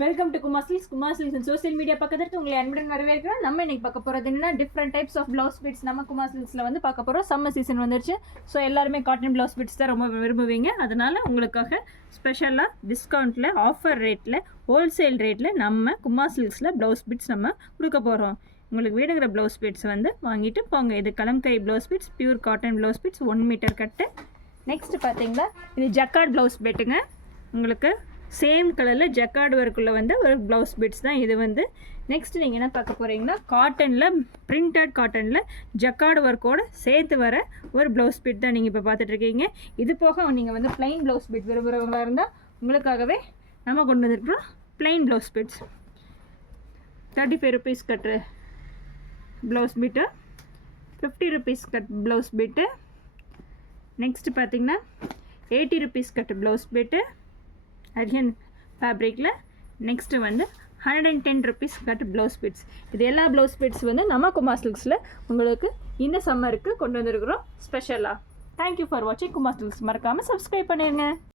Welcome to Kumar silks social media பக்கத்துக்கு உங்களை அன்புடன் வரவேற்கிறோம். நம்ம இன்னைக்கு பார்க்க போகிறது என்னன்னா different types of blouse beads நம்ம குமார் சில்க்ஸில் வந்து பார்க்க போகிறோம். சம்மர் சீசன் வந்துருச்சு. ஸோ எல்லாருமே காட்டன் ப்ளவுஸ் பீட்ஸ் தான் ரொம்ப விரும்புவீங்க. அதனால் உங்களுக்காக ஸ்பெஷலாக டிஸ்கவுண்ட்டில் ஆஃபர் ரேட்டில் ஹோல்சேல் ரேட்டில் நம்ம குமார் சில்க்ஸில் ப்ளவுஸ் பீட்ஸ் நம்ம கொடுக்க போகிறோம். உங்களுக்கு வேணுங்கிற ப்ளவுஸ் பீட்ஸ் வந்து வாங்கிட்டு போங்க. இது கலம்கை blouse bits, pure cotton blouse bits, 1 metre கட்டு. நெக்ஸ்ட்டு பார்த்தீங்கன்னா இது ஜக்கார்ட் ப்ளவுஸ் பீட்டுங்க. உங்களுக்கு சேம் கலரில் ஜக்கார்டு ஒர்க்குள்ளே வந்து ஒரு ப்ளவுஸ் பீட்ஸ் தான் இது வந்து. நெக்ஸ்ட் நீங்கள் என்ன பார்க்க போகிறீங்கன்னா காட்டனில், பிரிண்டட் காட்டனில் ஜக்கார்டு ஒர்க்கோடு சேர்த்து வர ஒரு ப்ளவுஸ் பீட் தான் நீங்கள் இப்போ பார்த்துட்ருக்கீங்க. இது போக நீங்கள் வந்து ப்ளைன் ப்ளவுஸ் பீட் விரும்புகிறவங்களாக இருந்தால் உங்களுக்காகவே நம்ம கொண்டு வந்துருக்கிறோம் ப்ளைன் ப்ளவுஸ் பீட்ஸ். 35 ருபீஸ் கட்டு blouse bit, 50 rupees cut blouse bit. Next பார்த்திங்கன்னா 80 ருபீஸ் கட்டு ப்ளவுஸ் பீட்டு அர்ஜன் ஃபேப்ரிக்கில். நெக்ஸ்ட்டு வந்து 110 ருபீஸ் கட் ப்ளவுஸ் பீட்ஸ். இது எல்லா ப்ளவுஸ் பீட்ஸ் வந்து நம்ம குமார் சில்க்ஸில் உங்களுக்கு இந்த சம்மருக்கு கொண்டு வந்துருக்குறோம் ஸ்பெஷலாக. தேங்க்யூ ஃபார் வாட்சிங் குமார் சில்க்ஸ். மறக்காமல் சப்ஸ்கிரைப் பண்ணிடுங்க.